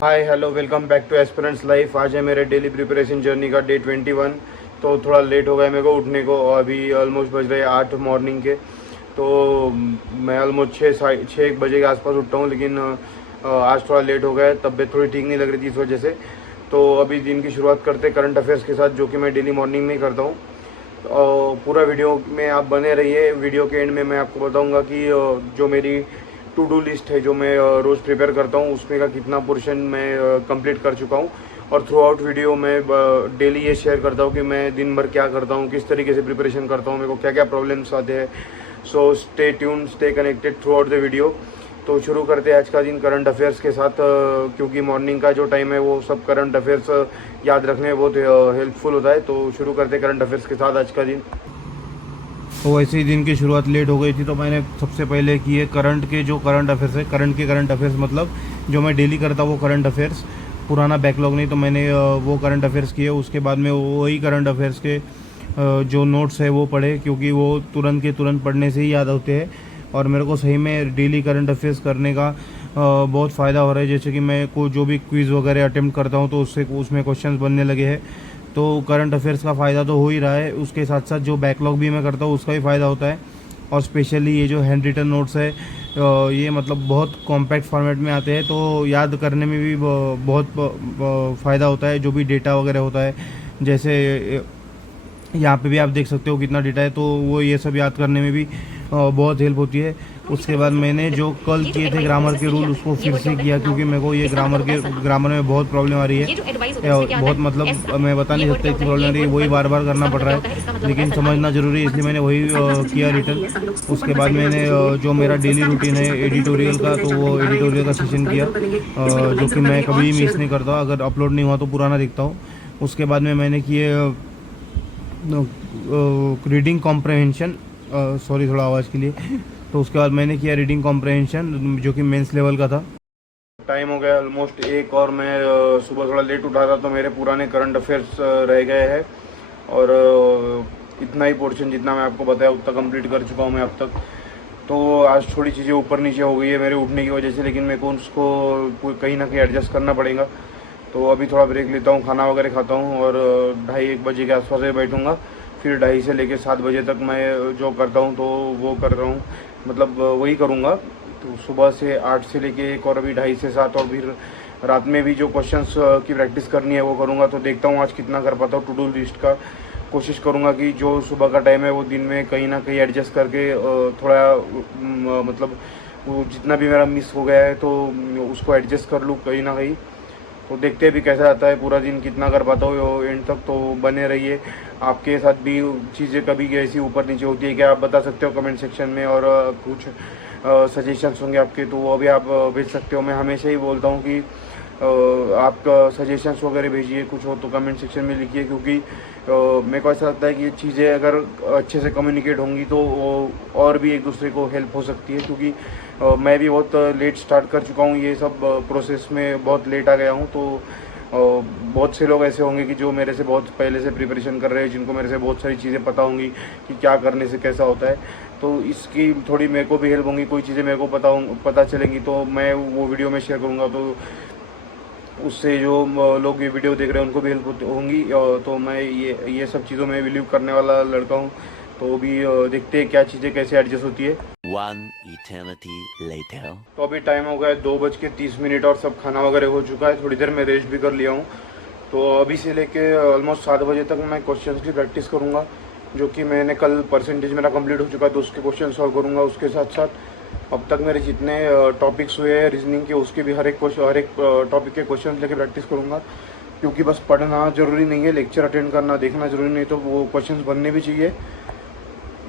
Hi hello welcome back two aspirants life. आज है मेरे डेली प्रिपरेशन जर्नी का डे 21। तो थोड़ा लेट हो गया मेरे को उठने को और अभी ऑलमोस्ट बज रहे हैं 8 मॉर्निंग के। तो मैं ऑलमोस्ट 6 बजे के आसपास उठता हूँ, लेकिन आज थोड़ा लेट हो गया है। तबीयत थोड़ी ठीक नहीं लग रही थी इस वजह से। तो अभी दिन की शुरुआत करते करंट अफेयर्स के साथ, जो कि मैं डेली मॉर्निंग में ही करता हूँ। पूरा वीडियो में आप बने रहिए। वीडियो के एंड में मैं आपको बताऊँगा कि जो मेरी टू डू लिस्ट है, जो मैं रोज़ प्रिपेयर करता हूँ, उसमें का कितना पोर्शन मैं कंप्लीट कर चुका हूँ। और थ्रू आउट वीडियो मैं डेली ये शेयर करता हूँ कि मैं दिन भर क्या करता हूँ, किस तरीके से प्रिपरेशन करता हूँ, मेरे को क्या क्या प्रॉब्लम्स आते हैं। So stay tune, stay connected through out the video. तो शुरू करते हैं आज का दिन करंट अफेयर्स के साथ, क्योंकि मॉर्निंग का जो टाइम है वो सब करंट अफेयर्स याद रखने में बहुत हेल्पफुल होता है। तो शुरू करते हैं करंट अफेयर्स के साथ आज का दिन। तो वैसे ही दिन की शुरुआत लेट हो गई थी, तो मैंने सबसे पहले किए करंट के जो करंट अफेयर्स है। करंट अफेयर्स मतलब जो मैं डेली करता वो करंट अफेयर्स, पुराना बैकलॉग नहीं। तो मैंने वो करंट अफेयर्स किए। उसके बाद में वही करंट अफेयर्स के जो नोट्स है वो पढ़े, क्योंकि वो तुरंत के तुरंत पढ़ने से ही याद होते हैं। और मेरे को सही में डेली करंट अफेयर्स करने का बहुत फ़ायदा हो रहा है। जैसे कि मैं को जो भी क्विज़ वगैरह अटेम्प्ट करता हूँ तो उसमें क्वेश्चंस बनने लगे हैं। तो करंट अफेयर्स का फ़ायदा तो हो ही रहा है, उसके साथ साथ जो बैकलॉग भी मैं करता हूँ उसका भी फ़ायदा होता है। और स्पेशली ये जो हैंड रिटन नोट्स है, ये मतलब बहुत कॉम्पैक्ट फॉर्मेट में आते हैं, तो याद करने में भी बहुत फ़ायदा होता है। जो भी डेटा वगैरह होता है, जैसे यहाँ पे भी आप देख सकते हो कितना डेटा है, तो वो ये सब याद करने में भी बहुत हेल्प होती है। उसके बाद मैंने जो कल किए थे ग्रामर के रूल, उसको फिर से किया, क्योंकि मेरे को ये ग्रामर में बहुत प्रॉब्लम आ रही है। बहुत मतलब मैं बता नहीं सकता इतनी प्रॉब्लम आ रही है, वही बार बार करना पड़ रहा है, लेकिन समझना ज़रूरी है, इसलिए मैंने वही किया रिटर्न। उसके बाद मैंने जो मेरा डेली रूटीन है एडिटोरियल का, तो वो एडिटोरियल का सेशन किया, जो कि मैं कभी मिस नहीं करता। अगर अपलोड नहीं हुआ तो पुराना देखता हूँ। उसके बाद में मैंने किए रीडिंग कॉम्प्रहेंशन, सॉरी थोड़ा आवाज़ के लिए। तो उसके बाद मैंने किया रीडिंग कॉम्प्रहेंशन, जो कि मेंस लेवल का था। टाइम हो गया ऑलमोस्ट 1, और मैं सुबह थोड़ा लेट उठा था, तो मेरे पुराने करंट अफेयर्स रह गए हैं। और इतना ही पोर्शन जितना मैं आपको बताया उतना कंप्लीट कर चुका हूँ मैं अब तक। तो आज थोड़ी चीज़ें ऊपर नीचे हो गई है मेरे उठने की वजह से, लेकिन मेरे को उसको कहीं ना कहीं एडजस्ट करना पड़ेगा। तो अभी थोड़ा ब्रेक लेता हूँ, खाना वगैरह खाता हूँ, और 2:30-1 बजे के आसपास में बैठूँगा। फिर 2:30 से लेकर 7 बजे तक मैं जो करता हूँ तो वो कर रहा हूँ, मतलब वही करूँगा। तो सुबह से 8 से लेके 1, और अभी 2:30 से 7, और फिर रात में भी जो क्वेश्चंस की प्रैक्टिस करनी है वो करूँगा। तो देखता हूँ आज कितना कर पाता हूँ। टू डू लिस्ट का कोशिश करूँगा कि जो सुबह का टाइम है वो दिन में कहीं ना कहीं एडजस्ट करके थोड़ा मतलब वो जितना भी मेरा मिस हो गया है तो उसको एडजस्ट कर लूँ कहीं ना कहीं। तो देखते हैं भी कैसा आता है पूरा दिन, कितना कर पाता हूँ एंड तक। तो बने रहिए। आपके साथ भी चीज़ें कभी ऐसी ऊपर नीचे होती है क्या, आप बता सकते हो कमेंट सेक्शन में। और कुछ सजेशंस होंगे आपके तो वो भी आप भेज सकते हो। मैं हमेशा ही बोलता हूँ कि आप सजेशंस वगैरह भेजिए, कुछ हो तो कमेंट सेक्शन में लिखिए, क्योंकि मेरे को ऐसा लगता है कि ये चीज़ें अगर अच्छे से कम्युनिकेट होंगी तो और भी एक दूसरे को हेल्प हो सकती है। क्योंकि मैं भी बहुत लेट स्टार्ट कर चुका हूँ ये सब प्रोसेस में, बहुत लेट आ गया हूँ। तो बहुत से लोग ऐसे होंगे कि जो मेरे से बहुत पहले से प्रिपरेशन कर रहे हैं, जिनको मेरे से बहुत सारी चीज़ें पता होंगी कि क्या करने से कैसा होता है। तो इसकी थोड़ी मेरे को भी हेल्प होंगी, कोई चीज़ें मेरे को पता चलेंगी तो मैं वो वीडियो में शेयर करूँगा। तो उससे जो लोग ये वीडियो देख रहे हैं उनको भी हेल्प होंगी। तो मैं ये सब चीज़ों में बिलीव करने वाला लड़का हूँ। तो अभी देखते हैं क्या चीज़ें कैसे एडजस्ट होती है। One eternity later. तो अभी टाइम हो गया 2:30 और सब खाना वगैरह हो चुका है। थोड़ी देर में रेस्ट भी कर लिया हूँ। तो अभी से लेके ऑलमोस्ट 7 बजे तक मैं क्वेश्चंस की प्रैक्टिस करूँगा, जो कि मैंने कल परसेंटेज मेरा कंप्लीट हो चुका है तो उसके क्वेश्चन सॉल्व करूँगा। उसके साथ साथ अब तक मेरे जितने टॉपिक्स हुए हैं रीजनिंग के, उसके भी हर एक टॉपिक के क्वेश्चन लेके प्रैक्टिस करूँगा। क्योंकि बस पढ़ना ज़रूरी नहीं है, लेक्चर अटेंड करना देखना ज़रूरी नहीं, तो वो क्वेश्चन बनने भी चाहिए।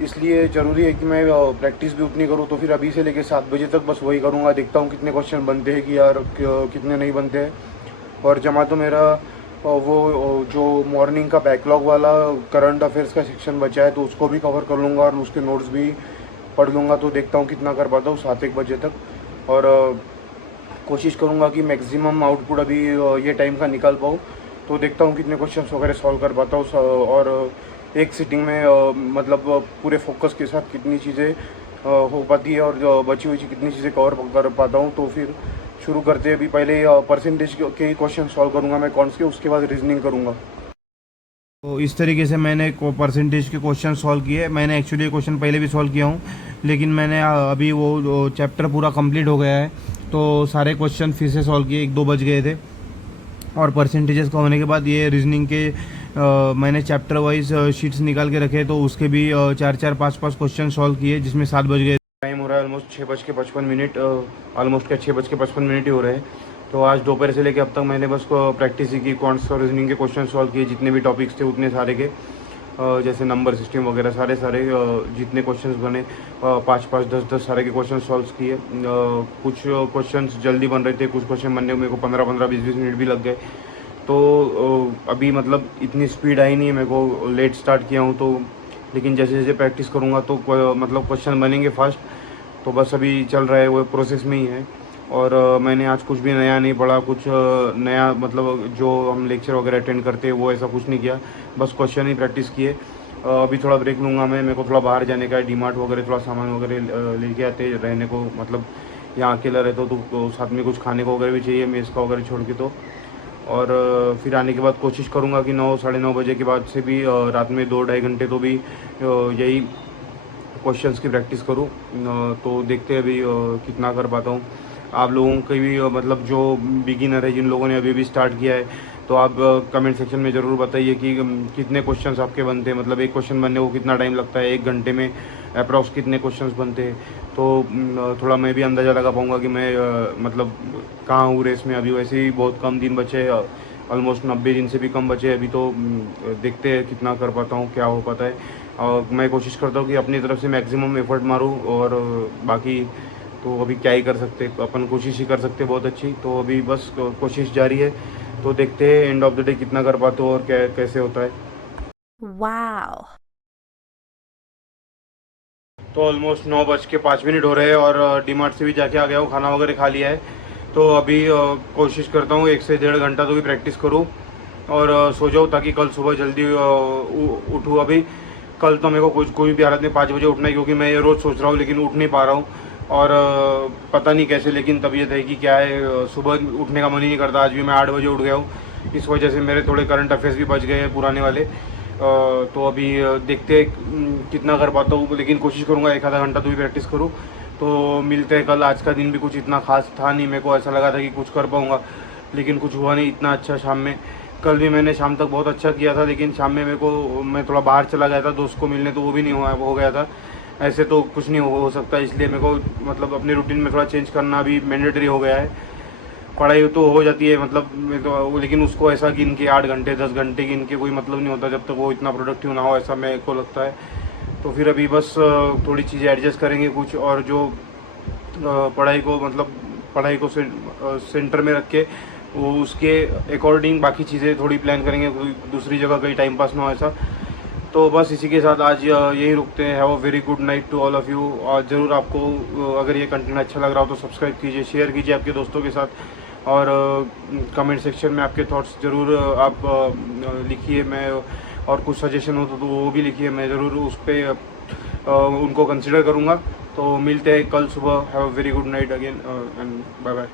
इसलिए ज़रूरी है कि मैं प्रैक्टिस भी उतनी करूँ। तो फिर अभी से लेके 7 बजे तक बस वही करूँगा। देखता हूँ कितने क्वेश्चन बनते हैं कि यार कितने नहीं बनते हैं। और जमा तो मेरा वो जो मॉर्निंग का बैकलॉग वाला करंट अफेयर्स का सेक्शन बचा है तो उसको भी कवर कर लूँगा, और उसके नोट्स भी पढ़ लूँगा। तो देखता हूँ कितना कर पाता हूँ 7-1 बजे तक। और कोशिश करूँगा कि मैक्सिमम आउटपुट अभी ये टाइम का निकाल पाऊँ। तो देखता हूँ कितने क्वेश्चंस वगैरह सॉल्व कर पाता हूँ, और एक सिटिंग में मतलब पूरे फोकस के साथ कितनी चीज़ें हो पाती है, और जो बची हुई कितनी चीज़ें कवर कर पाता हूँ। तो फिर शुरू करते हैं। अभी पहले परसेंटेज के क्वेश्चन सॉल्व करूँगा मैं कॉन्स के, उसके बाद रीजनिंग करूँगा। तो इस तरीके से मैंने परसेंटेज के क्वेश्चन सॉल्व किए। मैंने एक्चुअली ये क्वेश्चन पहले भी सॉल्व किया हूँ, लेकिन मैंने अभी वो चैप्टर पूरा कंप्लीट हो गया है, तो सारे क्वेश्चन फिर से सॉल्व किए, 1-2 बच गए थे। और परसेंटेजेस का होने के बाद ये रीजनिंग के मैंने चैप्टर वाइज शीट्स निकाल के रखे, तो उसके भी 4-4, 5-5 क्वेश्चन सॉल्व किए, जिसमें 7 बज गए। टाइम हो रहा है ऑलमोस्ट 6:55, ऑलमोस्ट क्या 6:55 ही हो रहे हैं। तो आज दोपहर से लेकर अब तक मैंने बस प्रैक्टिस ही की, क्वांट्स और रीजनिंग के क्वेश्चन सॉल्व किए, जितने भी टॉपिक्स थे उतने सारे के, जैसे नंबर सिस्टम वगैरह सारे जितने क्वेश्चंस बने 5-5, 10-10 सारे के क्वेश्चन सॉल्व किए। कुछ क्वेश्चंस जल्दी बन रहे थे, कुछ क्वेश्चन बनने में मेरे को 15-15, 20-20 मिनट भी लग गए। तो अभी मतलब इतनी स्पीड आई नहीं है, मेरे को लेट स्टार्ट किया हूँ, तो लेकिन जैसे जैसे प्रैक्टिस करूँगा तो मतलब क्वेश्चन बनेंगे फास्ट। तो बस अभी चल रहा है, वो प्रोसेस में ही है। और मैंने आज कुछ भी नया नहीं पढ़ा, कुछ नया मतलब जो हम लेक्चर वगैरह अटेंड करते हैं वो ऐसा कुछ नहीं किया, बस क्वेश्चन ही प्रैक्टिस किए। अभी थोड़ा ब्रेक लूँगा मैं, मेरे को थोड़ा बाहर जाने का है, डीमार्ट वगैरह थोड़ा सामान वगैरह लेके आते रहने को, मतलब यहाँ अकेला रहता हूँ तो साथ में कुछ खाने को वगैरह भी चाहिए, मेस का वगैरह छोड़ के। तो और फिर आने के बाद कोशिश करूँगा कि 9, साढ़े 9 बजे के बाद से भी रात में 2-2.5 घंटे तो भी यही क्वेश्चंस की प्रैक्टिस करूँ। तो देखते हैं अभी कितना कर पाता हूँ। आप लोगों के भी मतलब जो बिगिनर है, जिन लोगों ने अभी भी स्टार्ट किया है, तो आप कमेंट सेक्शन में ज़रूर बताइए कि कितने क्वेश्चंस आपके बनते हैं, मतलब एक क्वेश्चन बनने को कितना टाइम लगता है, 1 घंटे में अप्रॉक्स कितने क्वेश्चंस बनते हैं। तो थोड़ा मैं भी अंदाज़ा लगा पाऊँगा कि मैं मतलब कहाँ हूँ रेस में। अभी वैसे ही बहुत कम दिन बचे हैं, ऑलमोस्ट 90 दिन से भी कम बचे हैं अभी। तो देखते हैं कितना कर पाता हूँ, क्या हो पाता है। और मैं कोशिश करता हूँ कि अपनी तरफ से मैक्सिमम एफर्ट मारूँ, और बाकी तो अभी क्या ही कर सकते, अपन कोशिश ही कर सकते बहुत अच्छी। तो अभी बस कोशिश जारी है, तो देखते हैं एंड ऑफ द डे कितना कर पाते हो और क्या कैसे होता है। Wow. तो ऑलमोस्ट 9:05 हो रहे हैं, और डीमार्ट से भी जाके आ गया हूँ, खाना वगैरह खा लिया है। तो अभी कोशिश करता हूँ 1 से 1.5 घंटा तो भी प्रैक्टिस करूँ और सो जाऊँ, ताकि कल सुबह जल्दी उठूँ। अभी कल तो मेरे को कोई भी हालत में 5 बजे उठना है, क्योंकि मैं ये रोज़ सोच रहा हूँ लेकिन उठ नहीं पा रहा हूँ। और पता नहीं कैसे, लेकिन तबीयत है कि क्या है, सुबह उठने का मन ही नहीं करता। आज भी मैं 8 बजे उठ गया हूँ, इस वजह से मेरे थोड़े करंट अफेयर्स भी बच गए हैं पुराने वाले। तो अभी देखते हैं कितना कर पाता हूँ, लेकिन कोशिश करूँगा 1 आधा घंटा तो भी प्रैक्टिस करूँ। तो मिलते हैं कल। आज का दिन भी कुछ इतना खास था नहीं, मेरे को ऐसा लगा था कि कुछ कर पाऊँगा, लेकिन कुछ हुआ नहीं इतना अच्छा शाम में। कल भी मैंने शाम तक बहुत अच्छा किया था, लेकिन शाम में मैं थोड़ा बाहर चला गया था दोस्त को मिलने, तो वो भी नहीं हो गया था। ऐसे तो कुछ नहीं हो सकता, इसलिए मेरे को मतलब अपने रूटीन में थोड़ा चेंज करना भी मैंडेटरी हो गया है। पढ़ाई तो हो जाती है मतलब तो, लेकिन उसको ऐसा गिन के 8 घंटे 10 घंटे गिन के कोई मतलब नहीं होता, जब तक वो इतना प्रोडक्टिव ना हो, ऐसा मेरे को लगता है। तो फिर अभी बस थोड़ी चीज़ें एडजस्ट करेंगे कुछ, और जो पढ़ाई को सेंटर में रख के वो उसके अकॉर्डिंग बाकी चीज़ें थोड़ी प्लान करेंगे, कोई दूसरी जगह कहीं टाइम पास ना हो ऐसा। तो बस इसी के साथ आज यही रुकते हैं। Have a very good night to all of you. और ज़रूर आपको अगर ये कंटेंट अच्छा लग रहा हो तो सब्सक्राइब कीजिए, शेयर कीजिए आपके दोस्तों के साथ, और कमेंट सेक्शन में आपके थॉट्स ज़रूर आप लिखिए। मैं और कुछ सजेशन हो तो वो भी लिखिए, मैं ज़रूर उस पर उनको कंसिडर करूँगा। तो मिलते हैं कल सुबह। Have a very good night again and bye bye.